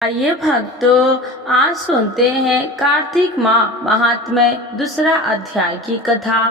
आइए भक्तों, आज सुनते हैं कार्तिक माह महात्म्य दूसरा अध्याय की कथा।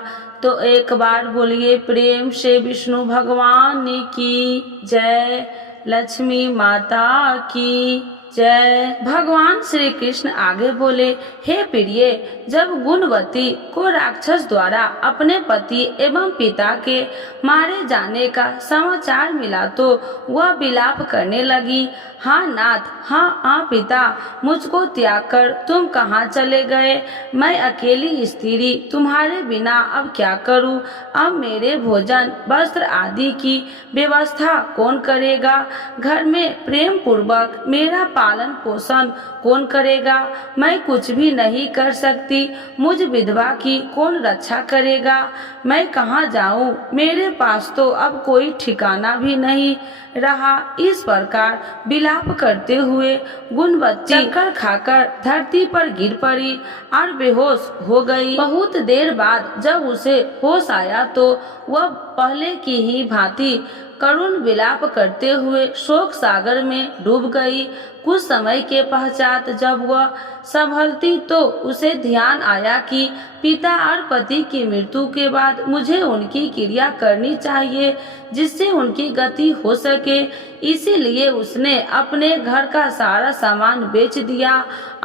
तो एक बार बोलिए प्रेम से विष्णु भगवान की जय, लक्ष्मी माता की जय। भगवान श्री कृष्ण आगे बोले, हे प्रिय, जब गुणवती को राक्षस द्वारा अपने पति एवं पिता के मारे जाने का समाचार मिला तो वह विलाप करने लगी। हाँ नाथ, हाँ पिता, मुझको त्याग कर तुम कहाँ चले गए? मैं अकेली स्त्री तुम्हारे बिना अब क्या करूँ? अब मेरे भोजन वस्त्र आदि की व्यवस्था कौन करेगा? घर में प्रेम पूर्वक मेरा पालन पोषण कौन करेगा? मैं कुछ भी नहीं कर सकती, मुझ विधवा की कौन रक्षा करेगा? मैं कहाँ जाऊँ? मेरे पास तो अब कोई ठिकाना भी नहीं रहा। इस प्रकार विलाप करते हुए गुणवती चक्कर खाकर धरती पर गिर पड़ी और बेहोश हो गई। बहुत देर बाद जब उसे होश आया तो वह पहले की ही भांति करुण विलाप करते हुए शोक सागर में डूब गई। कुछ समय के पश्चात जब वह संभलती तो उसे ध्यान आया कि पिता और पति की मृत्यु के बाद मुझे उनकी क्रिया करनी चाहिए जिससे उनकी गति हो सके। इसीलिए उसने अपने घर का सारा सामान बेच दिया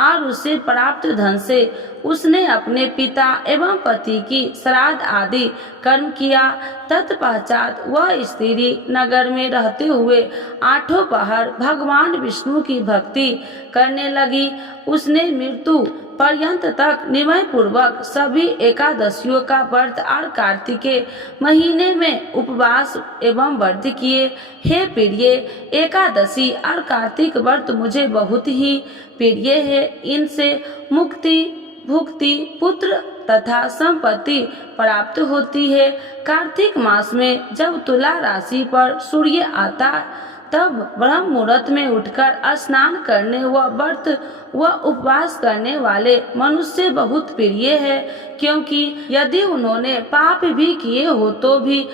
और उससे प्राप्त धन से उसने अपने पिता एवं पति की श्राद्ध आदि कर्म किया। तत्पश्चात वह स्त्री नगर में रहते हुए आठों पहर भगवान विष्णु की भक्ति करने लगी। उसने मृत्यु पर्यंत तक नियम पूर्वक सभी एकादशियों का व्रत और कार्तिके महीने में उपवास एवं व्रत किए। हे प्रिय, एकादशी और कार्तिक व्रत मुझे बहुत ही प्रिय है। इनसे मुक्ति, भुक्ति, पुत्र तथा संपत्ति प्राप्त होती है। कार्तिक मास में जब तुला राशि पर सूर्य आता तब ब्रह्म मुहूर्त में उठकर स्नान करने व व्रत व उपवास करने वाले मनुष्य बहुत प्रिय है, क्योंकि यदि उन्होंने पाप भी किए हो तो भी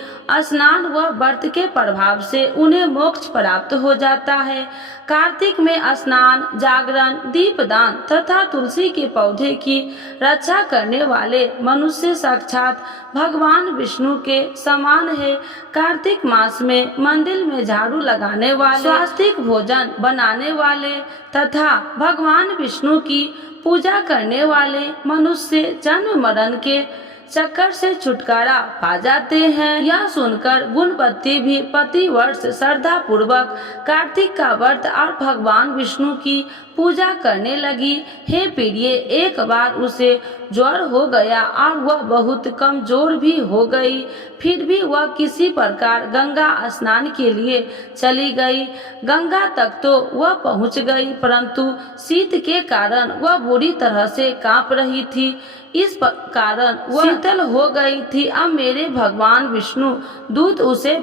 स्नान व व्रत के प्रभाव से उन्हें मोक्ष प्राप्त हो जाता है। कार्तिक में स्नान, जागरण, दीपदान तथा तुलसी के पौधे की रक्षा करने वाले मनुष्य साक्षात भगवान विष्णु के समान है। कार्तिक मास में मंदिर में झाड़ू लगाने वाले, स्वास्तिक भोजन बनाने वाले तथा भगवान विष्णु की पूजा करने वाले मनुष्य जन्म मरण के चक्कर से छुटकारा पा जाते हैं। यह सुनकर गुणवती भी प्रतिवर्ष श्रद्धा पूर्वक कार्तिक का व्रत और भगवान विष्णु की पूजा करने लगी। हे प्रिय, एक बार उसे ज्वर हो गया और वह बहुत कमजोर भी हो गई। फिर भी वह किसी प्रकार गंगा स्नान के लिए चली गई। गंगा तक तो वह पहुंच गई, परंतु शीत के कारण वह बुरी तरह से कांप रही थी। इस कारण वह शीतल हो गई थी। अब मेरे भगवान विष्णु दूत उसे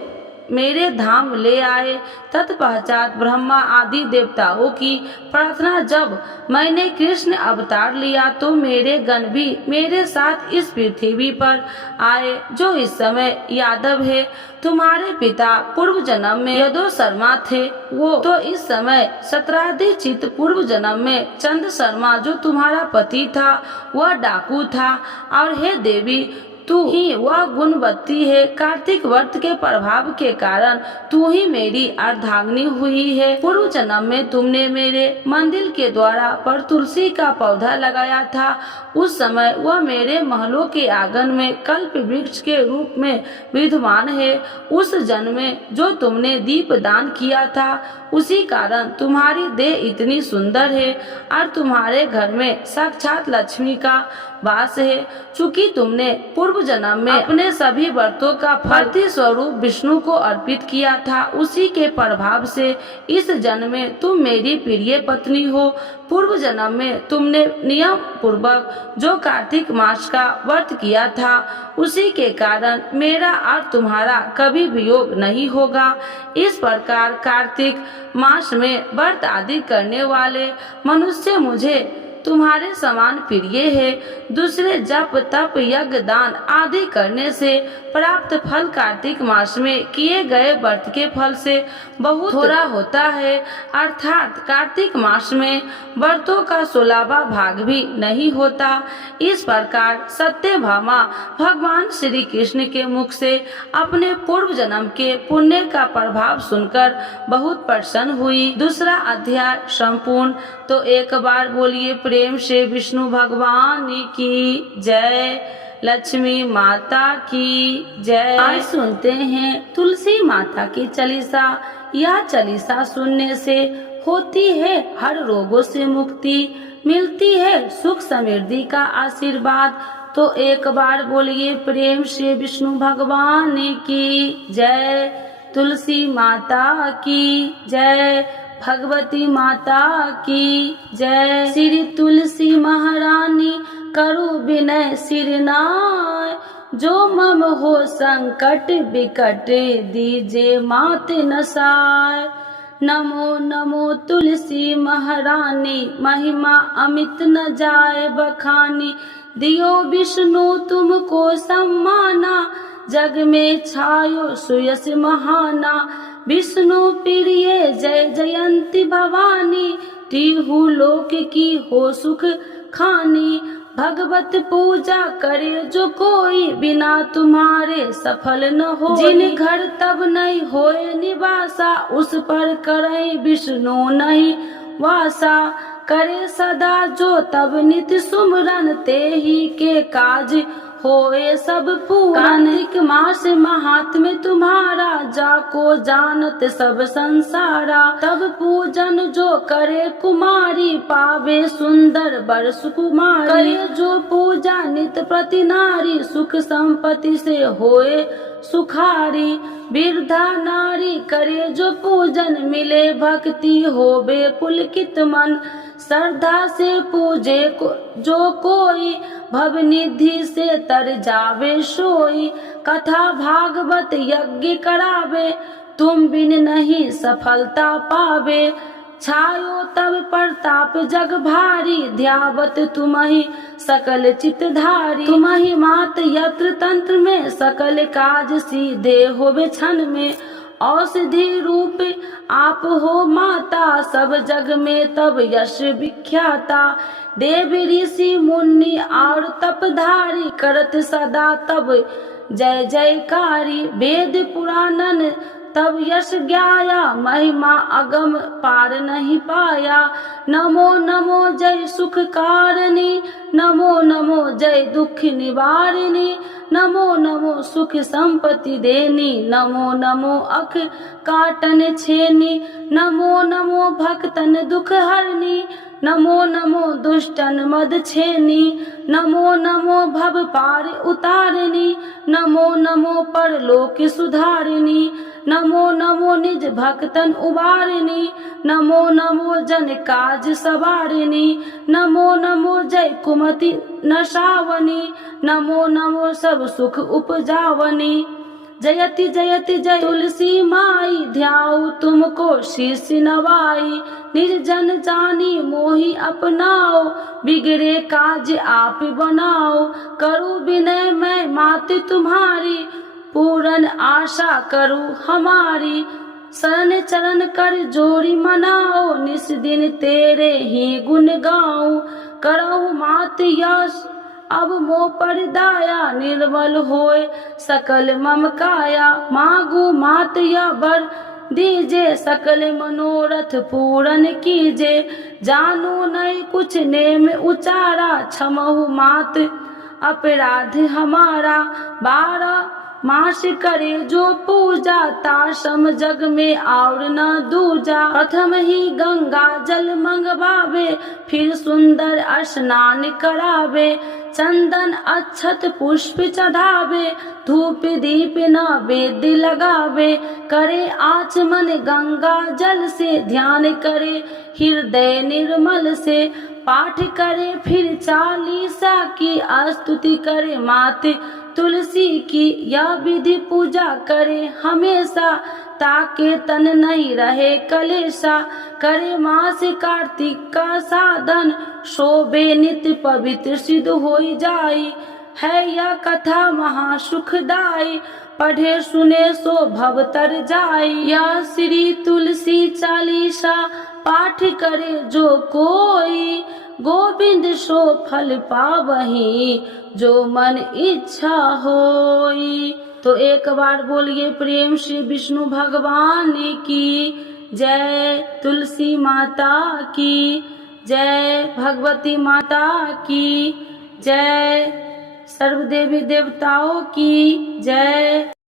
मेरे धाम ले आए। तत्पश्चात ब्रह्मा आदि देवताओं की प्रार्थना जब मैंने कृष्ण अवतार लिया तो मेरे गण भी मेरे साथ इस पृथ्वी पर आए, जो इस समय यादव है। तुम्हारे पिता पूर्व जन्म में यदो शर्मा थे, वो तो इस समय सत्राधिचित पूर्व जन्म में चंद शर्मा जो तुम्हारा पति था वह डाकू था। और हे देवी, तू ही वह गुणवती है। कार्तिक व्रत के प्रभाव के कारण तू ही मेरी अर्धांगिनी हुई है। पूर्व जन्म में तुमने मेरे मंदिर के द्वारा पर तुलसी का पौधा लगाया था। उस समय वह मेरे महलों के आंगन में कल्प वृक्ष के रूप में विद्यमान है। उस जन्म में जो तुमने दीप दान किया था उसी कारण तुम्हारी देह इतनी सुंदर है और तुम्हारे घर में साक्षात लक्ष्मी का वास है। चूंकि तुमने पूर्व जन्म में अपने सभी व्रतों का फल स्वरूप विष्णु को अर्पित किया था, उसी के प्रभाव से इस जन्म में तुम मेरी प्रिय पत्नी हो। पूर्व जन्म में तुमने नियम पूर्वक जो कार्तिक मास का व्रत किया था उसी के कारण मेरा और तुम्हारा कभी वियोग नहीं होगा। इस प्रकार कार्तिक मास में व्रत आदि करने वाले मनुष्य मुझे तुम्हारे समान प्रिय है। दूसरे जप तप यज्ञ दान आदि करने से प्राप्त फल कार्तिक मास में किए गए व्रत के फल से बहुत थोड़ा होता है, अर्थात कार्तिक मास में व्रतों का 16वां भाग भी नहीं होता। इस प्रकार सत्यभामा भगवान श्री कृष्ण के मुख से अपने पूर्व जन्म के पुण्य का प्रभाव सुनकर बहुत प्रसन्न हुई। दूसरा अध्याय संपूर्ण। तो एक बार बोलिए प्रेम से विष्णु भगवान की जय, लक्ष्मी माता की जय। आज सुनते हैं तुलसी माता की चालीसा। यह चालीसा सुनने से होती है हर रोगों से मुक्ति, मिलती है सुख समृद्धि का आशीर्वाद। तो एक बार बोलिए प्रेम से विष्णु भगवान की जय, तुलसी माता की जय, भगवती माता की जय। श्री तुलसी महारानी करो विनय सिरनाय, जो मम हो संकट विकट दीजे मात नसाय। नमो नमो तुलसी महारानी, महिमा अमित न जाए बखानी। दियो विष्णु तुमको सम्माना, जग में छायो सुयस महाना। विष्णु प्रिय जय जयंती भवानी, तिहु लोक की हो सुख खानी। भगवत पूजा करे जो कोई, बिना तुम्हारे सफल न हो। जिन घर तब नहीं होए निवासा, उस पर करे विष्णु नहीं वासा। करे सदा जो तब नित्य सुमरन, ते ही के काज होए सब पूरन। कार्तिक मास महात्म्य तुम्हारा, जाको जानत सब संसारा। तब पूजन जो करे कुमारी, पावे सुंदर बर सुकुमारी। करे जो पूजा नित प्रति नारी, सुख संपत्ति से होए सुखारी। वृद्धा नारी करे जो पूजन, मिले भक्ति होवे पुलकित मन। श्रद्धा से पूजे जो कोई, भव निधि से तर जावे सोई। कथा भागवत यज्ञ करावे, तुम बिन नहीं सफलता पावे। छायो तब प्रताप जग भारी, ध्यावत तुम्हि सकल चितधारी। तुम्हि मात यत्र तंत्र में, सकल काज सीधे होवे क्षण में। औषधि रूप आप हो माता, सब जग में तब यश विख्याता। देव ऋषि मुनि और तपधारी, करत सदा तब जय जयकारी। वेद पुराणन तब यश ज्ञाया, महिमा अगम पार नहीं पाया। नमो नमो जय सुख कारिणी, नमो नमो जय दुख निवारिणी। नमो नमो सुख संपत्ति देनी, नमो नमो अख काटन छेनी। नमो नमो भक्तन दुख हरनी, नमो नमो दुष्टन मद छेनी। नमो नमो भव पार उतारिणी, नमो नमो परलोक सुधारिणी। नमो नमो निज भक्तन उबारिणी, नमो नमो जन काज सवारिणी। नमो नमो जय कुमति नशावनी, नमो नमो सब सुख उपजावनी। जयति जयति जय तुलसी माई, ध्याऊ तुमको शीश नवाई। निर्जन जानी मोहि अपनाओ, बिगड़े काज आप बनाओ। करूँ विनय मैं मात तुम्हारी, पूरन आशा करूँ हमारी। शरण चरण कर जोड़ी मनाओ, निस दिन तेरे ही गुण गाऊं। करहु मात यश अब मोह पर दाया, निर्मल होए सकल मम काया। मांगू मात या वर दीजे, सकल मनोरथ पूरन कीजे। जानू नहीं कुछ नेम उचारा, क्षमहु मात अपराध हमारा। 12 मास करे जो पूजा, ताशम जग में और न दूजा। प्रथम ही गंगा जल मंगवावे, फिर सुंदर स्नान करावे। चंदन अक्षत पुष्प चढ़ावे, धूप दीप नैवेद्य लगावे। करे आचमन गंगा जल से, ध्यान करे हृदय निर्मल से। पाठ करे फिर चालीसा की, स्तुति करे मात तुलसी की। यह विधि पूजा करे हमेशा, ताके तन नहीं रहे कलेसा, करे मास कार्तिक का साधन, शोभे नित्य पवित्र सिद्ध होई जाई। है यह कथा महासुखदाई, पढ़े सुने सो भव तर जाई। यह श्री तुलसी चालीसा, पाठ करे जो कोई, गोविंद सो फल पावही, जो मन इच्छा होई। तो एक बार बोलिए प्रेम से विष्णु भगवान की जय, तुलसी माता की जय, भगवती माता की जय, सर्व देवी देवताओं की जय।